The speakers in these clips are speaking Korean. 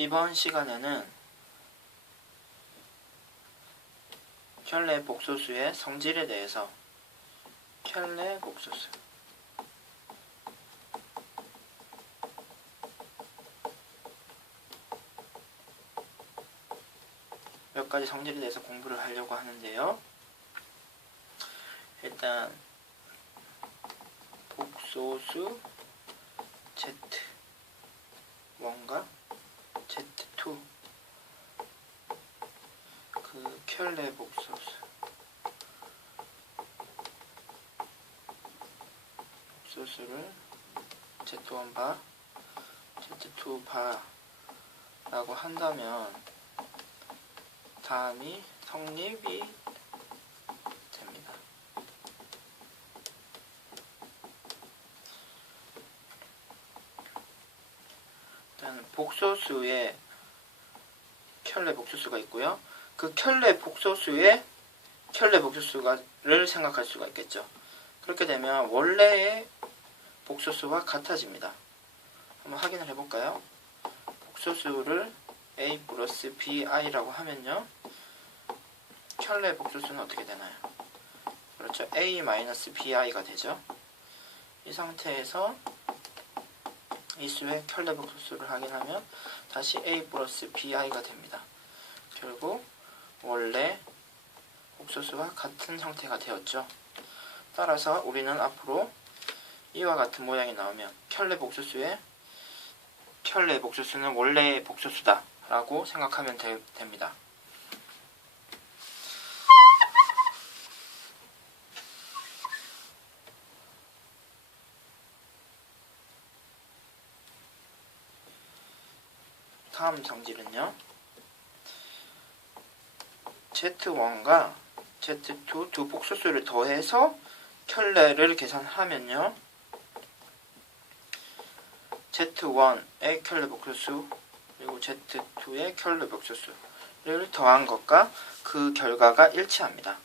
이번 시간에는 켤레 복소수의 성질에 대해서 켤레 복소수 몇 가지 성질에 대해서 공부를 하려고 하는데요. 일단 복소수 Z1과 Z2 그 켤레 복소수를 Z1바, Z2바라고 한다면 다음이 성립이 됩니다. 일단 복소수에 켤레 복소수가 있고요. 그 켤레 복소수의 켤레 복소수를 생각할 수가 있겠죠. 그렇게 되면 원래의 복소수와 같아집니다. 한번 확인을 해볼까요? 복소수를 a 플러스 bi라고 하면요, 켤레 복소수는 어떻게 되나요? 그렇죠, a 마이너스 bi가 되죠. 이 상태에서 이 수의 켤레 복소수를 확인하면 다시 a 플러스 bi가 됩니다. 결국 원래 복소수와 같은 형태가 되었죠. 따라서 우리는 앞으로 이와 같은 모양이 나오면 켤레 복소수는 원래의 복소수다 라고 생각하면 됩니다. 다음 성질은요, Z1과 Z2 두 복소수를 더해서 켤레를 계산하면요, Z1의 켤레 복소수 그리고 Z2의 켤레 복소수를 더한 것과 그 결과가 일치합니다.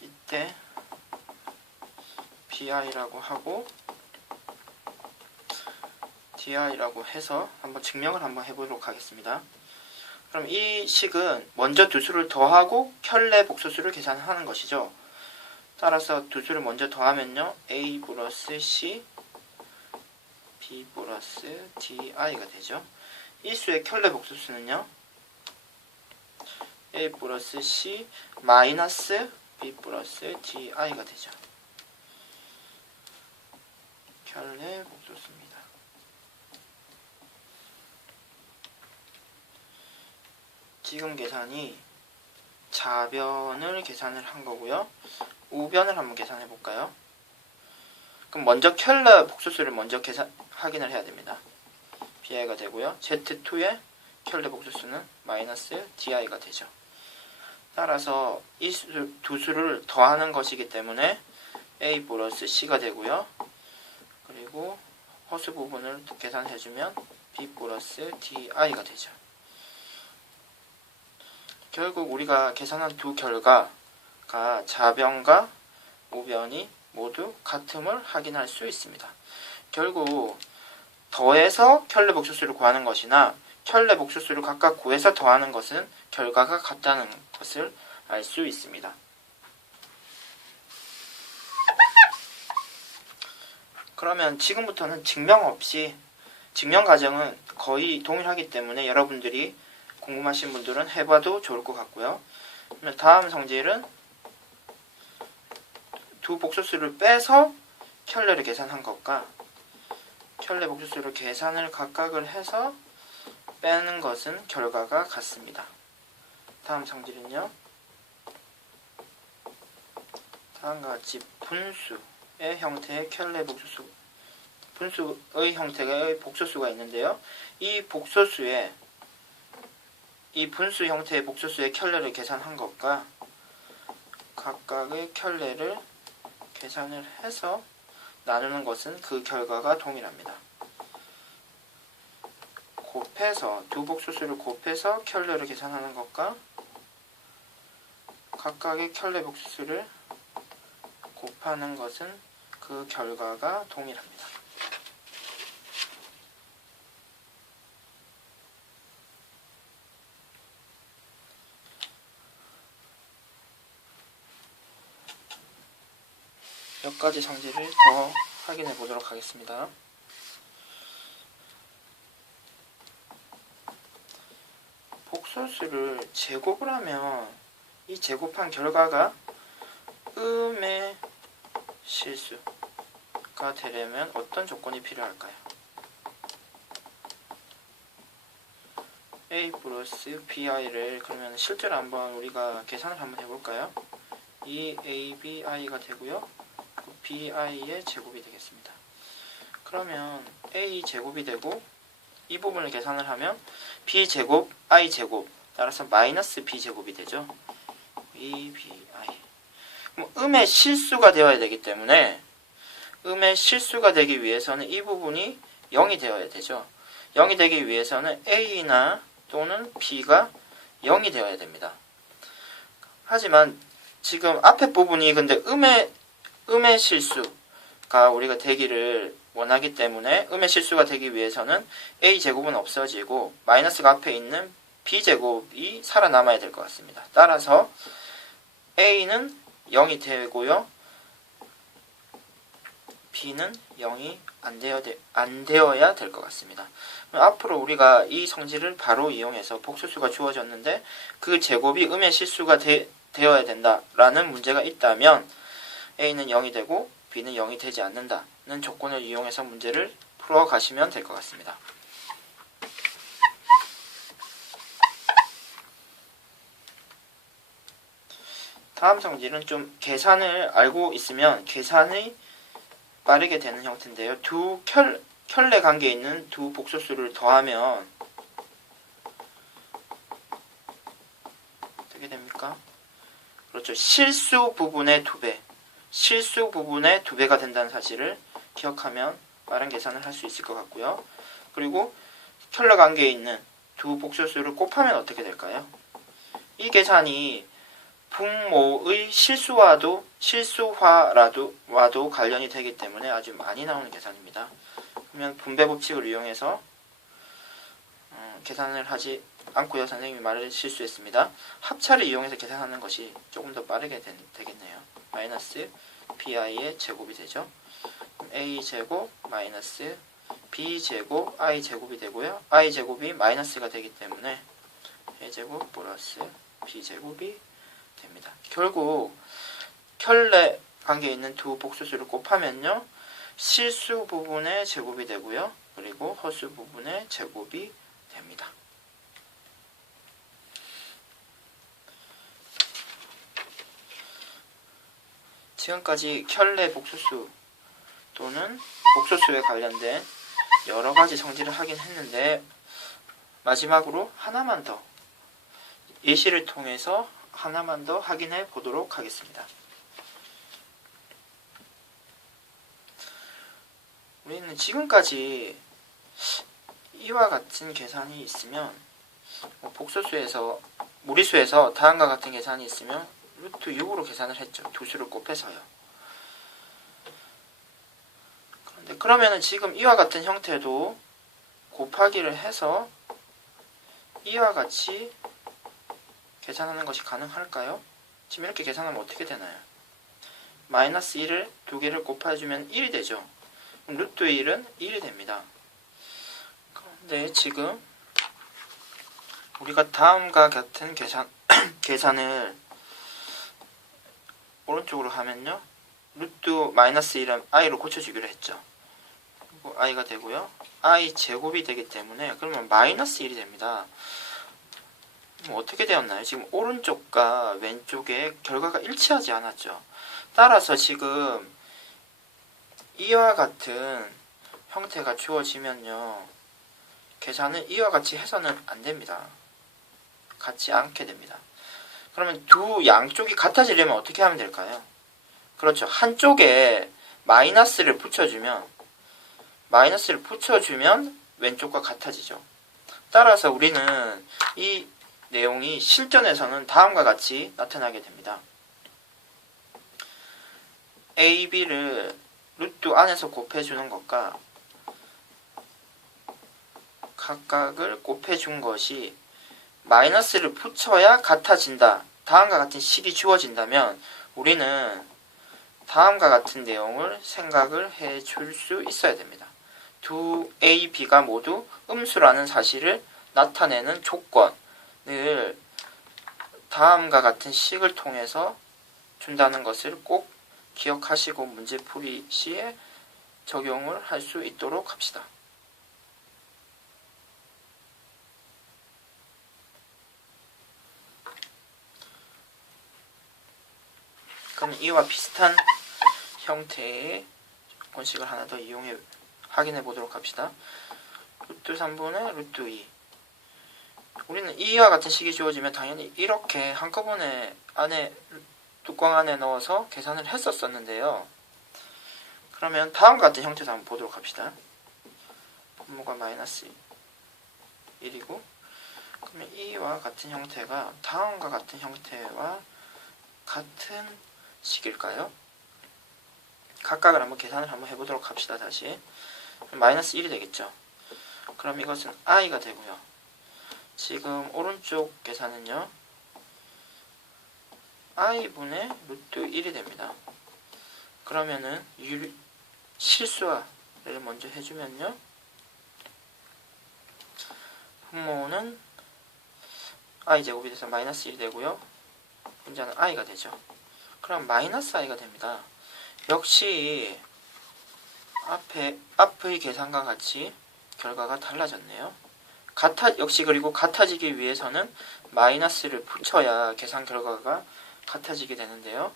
이때 bi라고 하고 di라고 해서 한번 증명을 한번 해보도록 하겠습니다. 그럼 이 식은 먼저 두 수를 더하고 켤레 복소수를 계산하는 것이죠. 따라서 두 수를 먼저 더하면요, a 플러스 c b 플러스 di가 되죠. 이 수의 켤레 복소수는요, a 플러스 c 마이너스 b 플러스 di가 되죠. 켤레 복소수입니다. 지금 계산이 좌변을 계산을 한 거고요. 우변을 한번 계산해 볼까요? 그럼 먼저 켤레 복소수를 먼저 확인을 해야 됩니다. bi가 되고요. Z2의 켤레 복소수는 마이너스 di가 되죠. 따라서 이 두 수를 더하는 것이기 때문에 a 플러스 c가 되고요. 그리고 허수 부분을 계산해주면 b 플러스 di가 되죠. 결국 우리가 계산한 두 결과가 좌변과 우변이 모두 같음을 확인할 수 있습니다. 결국 더해서 켤레 복소수를 구하는 것이나 켤레 복소수를 각각 구해서 더하는 것은 결과가 같다는 것을 알 수 있습니다. 그러면 지금부터는 증명 없이, 증명 과정은 거의 동일하기 때문에 여러분들이 궁금하신 분들은 해봐도 좋을 것 같고요. 그러면 다음 성질은 두 복소수를 빼서 켤레를 계산한 것과 켤레 복소수를 계산을 각각을 해서 빼는 것은 결과가 같습니다. 다음 성질은요, 다음과 같이 분수의 형태의 켤레 복소수, 분수의 형태의 복소수가 있는데요, 이 분수 형태의 복소수의 켤레를 계산한 것과 각각의 켤레를 계산을 해서 나누는 것은 그 결과가 동일합니다. 곱해서 두 복소수를 곱해서 켤레를 계산하는 것과 각각의 켤레 복소수를 곱하는 것은 그 결과가 동일합니다. 몇 가지 성질을 더 확인해 보도록 하겠습니다. 복소수를 제곱을 하면 이 제곱한 결과가 음의 실수가 되려면 어떤 조건이 필요할까요? a 플러스 bi를 그러면 실제로 한번 우리가 계산을 한번 해볼까요? 이 abi가 되고요. bi의 제곱이 되겠습니다. 그러면 a 제곱이 되고 이 부분을 계산을 하면 b제곱 i제곱 따라서 마이너스 b제곱이 되죠. bi. 그럼 음의 실수가 되어야 되기 때문에 음의 실수가 되기 위해서는 이 부분이 0이 되어야 되죠. 0이 되기 위해서는 a나 또는 b가 0이 되어야 됩니다. 하지만 지금 앞에 부분이 근데 음의 실수가 우리가 되기를 원하기 때문에 음의 실수가 되기 위해서는 a제곱은 없어지고 마이너스가 앞에 있는 b제곱이 살아남아야 될 것 같습니다. 따라서 a는 0이 되고요. b는 0이 안 되어야 될 것 같습니다. 앞으로 우리가 이 성질을 바로 이용해서 복소수가 주어졌는데 그 제곱이 음의 실수가 되어야 된다라는 문제가 있다면 a는 0이 되고 b는 0이 되지 않는다는 조건을 이용해서 문제를 풀어가시면 될 것 같습니다. 다음 성질은 좀 계산을 알고 있으면 계산이 빠르게 되는 형태인데요. 두 켤레 관계에 있는 두 복소수를 더하면 어떻게 됩니까? 그렇죠. 실수 부분의 2배. 실수 부분의 2배가 된다는 사실을 기억하면 빠른 계산을 할 수 있을 것 같고요. 그리고 켤레 관계에 있는 두 복소수를 곱하면 어떻게 될까요? 이 계산이 분모의 실수와도 관련이 되기 때문에 아주 많이 나오는 계산입니다. 그러면 분배 법칙을 이용해서 계산을 하지 않고요. 선생님이 말을 실수했습니다. 합차를 이용해서 계산하는 것이 조금 더 빠르게 되겠네요. 마이너스 bi의 제곱이 되죠. a제곱 마이너스 b제곱 i제곱이 되고요. i제곱이 마이너스가 되기 때문에 a제곱 플러스 b제곱이 됩니다. 결국 켤레 관계에 있는 두 복소수를 곱하면요. 실수 부분의 제곱이 되고요. 그리고 허수 부분의 제곱이 됩니다. 지금까지 켤레 복소수 또는 복소수에 관련된 여러 가지 성질을 하긴 했는데 마지막으로 하나만 더 예시를 통해서 하나만 더 확인해 보도록 하겠습니다. 우리는 지금까지 이와 같은 계산이 있으면 복소수에서 무리수에서 다음과 같은 계산이 있으면 루트 6으로 계산을 했죠. 두 수를 곱해서요. 그런데 그러면은 지금 이와 같은 형태도 곱하기를 해서 이와 같이 계산하는 것이 가능할까요? 지금 이렇게 계산하면 어떻게 되나요? 마이너스 1을 두 개를 곱해주면 1이 되죠. 그럼 루트 1은 1이 됩니다. 그런데 지금 우리가 다음과 같은 계산을 오른쪽으로 하면요. 루트 마이너스 1은 i로 고쳐주기로 했죠. 그리고 i가 되고요. i 제곱이 되기 때문에 그러면 마이너스 1이 됩니다. 어떻게 되었나요? 지금 오른쪽과 왼쪽에 결과가 일치하지 않았죠. 따라서 지금 이와 같은 형태가 주어지면요. 계산은 이와 같이 해서는 안 됩니다. 같지 않게 됩니다. 그러면 두 양쪽이 같아지려면 어떻게 하면 될까요? 그렇죠. 한쪽에 마이너스를 붙여주면 왼쪽과 같아지죠. 따라서 우리는 이 내용이 실전에서는 다음과 같이 나타나게 됩니다. a, b를 루트 안에서 곱해주는 것과 각각을 곱해준 것이 마이너스를 붙여야 같아진다. 다음과 같은 식이 주어진다면 우리는 다음과 같은 내용을 생각을 해 줄 수 있어야 됩니다. 두 A, B가 모두 음수라는 사실을 나타내는 조건을 다음과 같은 식을 통해서 준다는 것을 꼭 기억하시고 문제풀이 시에 적용을 할 수 있도록 합시다. 그럼 이와 비슷한 형태의 공식을 하나 더 이용해 확인해 보도록 합시다. 루트 3분의 루트 2. 우리는 이와 같은 식이 주어지면 당연히 이렇게 한꺼번에 뚜껑 안에 넣어서 계산을 했었었는데요. 그러면 다음과 같은 형태도 한번 보도록 합시다. 분모가 마이너스 1이고, 그러면 이와 같은 형태가 다음과 같은 형태와 같은 식일까요? 각각을 한번 계산을 한번 해보도록 합시다. 다시 마이너스 1이 되겠죠. 그럼 이것은 i가 되고요. 지금 오른쪽 계산은요, i분의 루트 1이 됩니다. 그러면은 실수화를 먼저 해주면요, 분모는 i제곱이 돼서 마이너스 1이 되고요, 분자는 i가 되죠. 그럼 마이너스 i가 됩니다. 역시 앞의 계산과 같이 결과가 달라졌네요. 역시 그리고 같아지기 위해서는 마이너스를 붙여야 계산 결과가 같아지게 되는데요.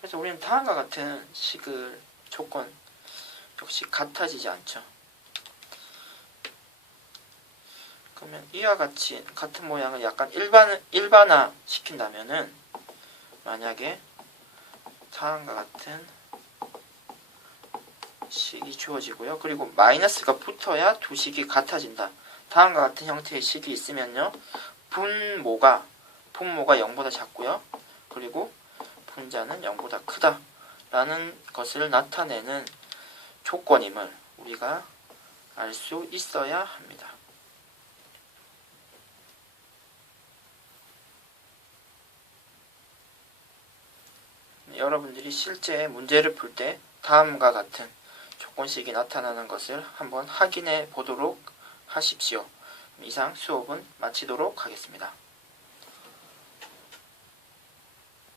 그래서 우리는 다음과 같은 식을 조건 역시 같아지지 않죠. 그러면 이와 같이 같은 모양을 약간 일반화 시킨다면은, 만약에 다음과 같은 식이 주어지고요. 그리고 마이너스가 붙어야 두 식이 같아진다. 다음과 같은 형태의 식이 있으면요, 분모가 0보다 작고요. 그리고 분자는 0보다 크다 라는 것을 나타내는 조건임을 우리가 알 수 있어야 합니다. 여러분들이 실제 문제를 풀 때 다음과 같은 조건식이 나타나는 것을 한번 확인해 보도록 하십시오. 이상 수업은 마치도록 하겠습니다.